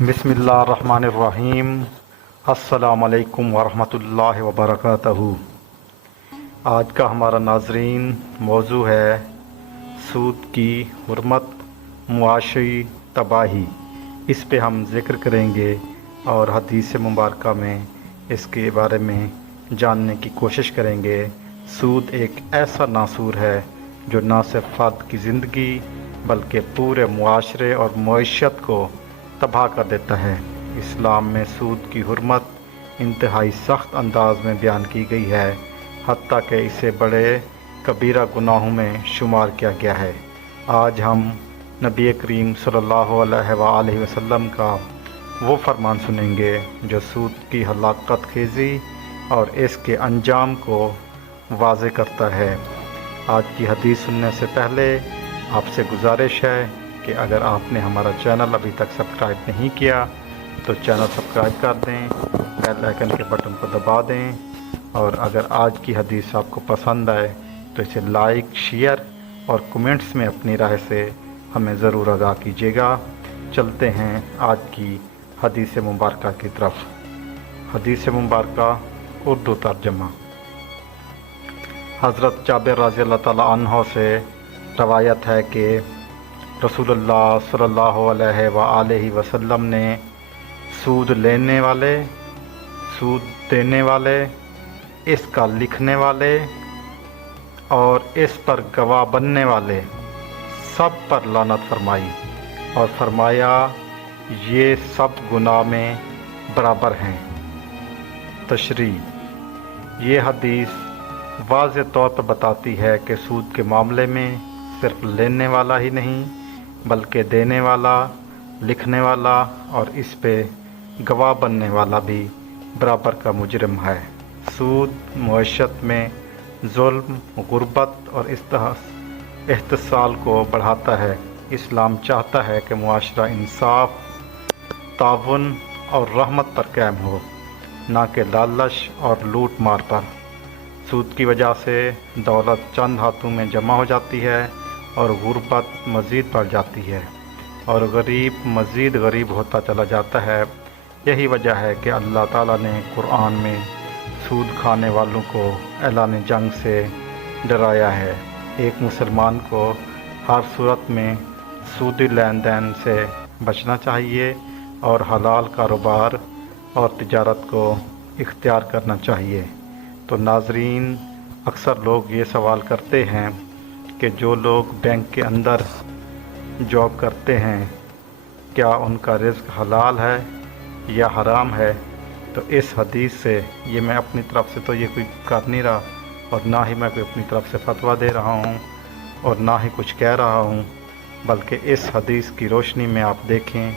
बिस्मिल्लाहिर्रहमानिर्रहीम। अस्सलामु अलैकुम वरहमतुल्लाहि वबरकातुहू। आज का हमारा नाज़रीन मौजू है सूद की हुर्मत, मुआशी तबाही। इस पे हम ज़िक्र करेंगे और हदीस मुबारक में इसके बारे में जानने की कोशिश करेंगे। सूद एक ऐसा नासूर है जो ना सिर्फ फ़र्द की ज़िंदगी बल्कि पूरे मुआशरे और मईशत को तबाह कर देता है। इस्लाम में सूद की हुर्मत इंतहाई सख्त अंदाज में बयान की गई है, हत्ता कि इसे बड़े कबीरा गुनाहों में शुमार किया गया है। आज हम नबी करीम सल्लल्लाहु अलैहि वसल्लम का वो फरमान सुनेंगे जो सूद की हलाकत खेज़ी और इसके अंजाम को वाज़े करता है। आज की हदीस सुनने से पहले आपसे गुजारिश है कि अगर आपने हमारा चैनल अभी तक सब्सक्राइब नहीं किया तो चैनल सब्सक्राइब कर दें, बेल आइकन के बटन को दबा दें और अगर आज की हदीस आपको पसंद आए तो इसे लाइक, शेयर और कमेंट्स में अपनी राय से हमें ज़रूर आगाह कीजिएगा। चलते हैं आज की हदीस मुबारक की तरफ। हदीस मुबारक उर्दू तर्जमा। हज़रत जाबिर रज़ी अल्लाह तआला अन्हु से रवायत है कि रसूलुल्लाह सल्लल्लाहु अलैहि वसल्लम ने सूद लेने वाले, सूद देने वाले, इसका लिखने वाले और इस पर गवाह बनने वाले सब पर लानत फरमाई और फरमाया ये सब गुनाह में बराबर हैं। तशरीह। ये हदीस वाज़े तौर पर बताती है कि सूद के मामले में सिर्फ लेने वाला ही नहीं बल्कि देने वाला, लिखने वाला और इस पे गवाह बनने वाला भी बराबर का मुजरिम है। सूद मईशत में जुल्म, गुर्बत और इस्तिसाल को बढ़ाता है। इस्लाम चाहता है कि मुआशरा इंसाफ, ताउन और रहमत पर कायम हो, ना कि लालच और लूट मार पर। सूद की वजह से दौलत चंद हाथों में जमा हो जाती है और गुर्बत मज़ीद बढ़ जाती है और गरीब मज़ीद गरीब होता चला जाता है। यही वजह है कि अल्लाह ताला ने कुरान में सूद खाने वालों को ऐलान जंग से डराया है। एक मुसलमान को हर सूरत में सूदी लेन देन से बचना चाहिए और हलाल कारोबार और तिजारत को इख्तियार करना चाहिए। तो नाज़रीन, अक्सर लोग ये सवाल करते हैं कि जो लोग बैंक के अंदर जॉब करते हैं क्या उनका रिज़्क हलाल है या हराम है। तो इस हदीस से ये मैं अपनी तरफ से तो ये कोई कर नहीं रहा और ना ही मैं कोई अपनी तरफ से फतवा दे रहा हूँ और ना ही कुछ कह रहा हूँ, बल्कि इस हदीस की रोशनी में आप देखें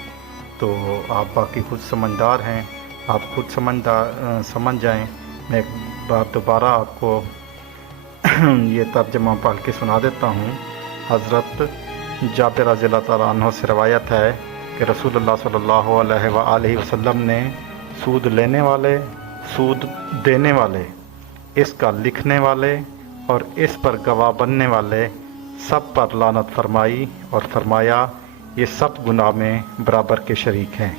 तो आप बाकी खुद समझदार हैं, आप खुद समझ जाएं। मैं एक बार दोबारा आपको ये तर्जमा पढ़ के सुना देता हूँ। हज़रत जाबिर रज़ी अल्लाह तआला अन्हु से रवायत है कि रसूलुल्लाह सल्लल्लाहु अलैहि वसल्लम ने सूद लेने वाले, सूद देने वाले, इसका लिखने वाले और इस पर गवाह बनने वाले सब पर लानत फरमाई और फरमाया ये सब गुनाह में बराबर के शरीक हैं।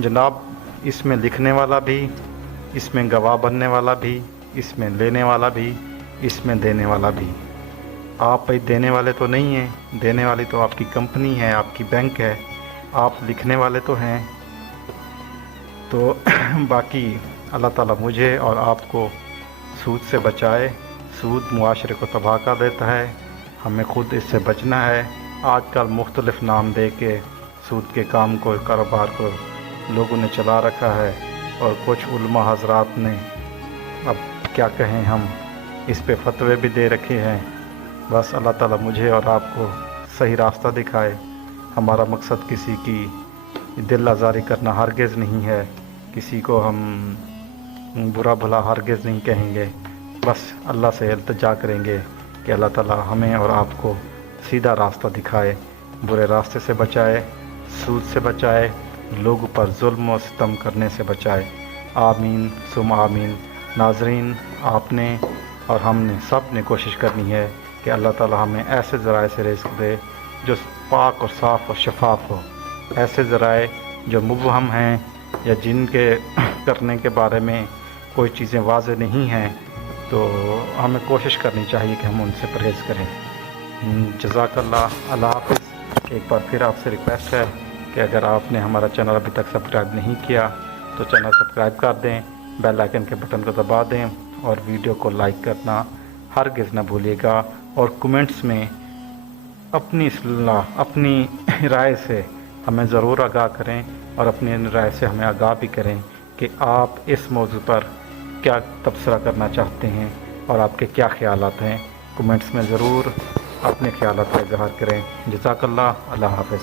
जनाब, इसमें लिखने वाला भी, इसमें गवाह बनने वाला भी, इसमें लेने वाला भी, इसमें देने वाला भी। आप भाई देने वाले तो नहीं हैं, देने वाली तो आपकी कंपनी है, आपकी बैंक है, आप लिखने वाले तो हैं। तो बाकी अल्लाह ताला मुझे और आपको सूद से बचाए। सूद मुआशरे को तबाह कर देता है, हमें खुद इससे बचना है। आजकल मुख्तलिफ़ नाम दे के सूद के काम को, कारोबार को लोगों ने चला रखा है और कुछ उलमा हज़रात ने, अब क्या कहें, हम इस पे फतवे भी दे रखे हैं। बस अल्लाह ताला मुझे और आपको सही रास्ता दिखाए। हमारा मकसद किसी की दिल आज़ारी करना हरगिज़ नहीं है, किसी को हम बुरा भला हरगिज़ नहीं कहेंगे। बस अल्लाह से इल्तिजा करेंगे कि अल्लाह ताला हमें और आपको सीधा रास्ता दिखाए, बुरे रास्ते से बचाए, सूद से बचाए, लोगों पर जुल्म और सितम करने से बचाए। आमीन सुम आमीन। नाज़रीन, आपने और हमने सब ने कोशिश करनी है कि अल्लाह ताला हमें ऐसे ज़राए से रिज़्क़ दे जो पाक और साफ़ और शफाफ हो। ایسے ذرائع جو مبہم ہیں یا جن کے کرنے کے بارے میں کوئی چیزیں واضح نہیں ہیں تو ہمیں کوشش کرنی چاہیے کہ ہم ان سے پرہیز کریں۔ جزاک اللہ حافظ۔ ایک بار پھر آپ سے ریکویسٹ ہے کہ اگر آپ نے ہمارا چینل ابھی تک سبسکرائب نہیں کیا تو چینل سبسکرائب کر دیں، بیل آئیکن کے بٹن کو دبا دیں اور ویڈیو کو لائک کرنا ہرگز نہ بھولیے گا، اور کمنٹس میں اپنی اصلاح اپنی رائے سے ہمیں ضرور آگاہ کریں، اور اپنی رائے سے ہمیں آگاہ بھی کریں کہ آپ اس موضوع پر کیا تبصرہ کرنا چاہتے ہیں اور آپ کے کیا خیالات ہیں۔ کمنٹس میں ضرور اپنے خیالات کا اظہار کریں۔ جزاک اللہ، اللہ حافظ۔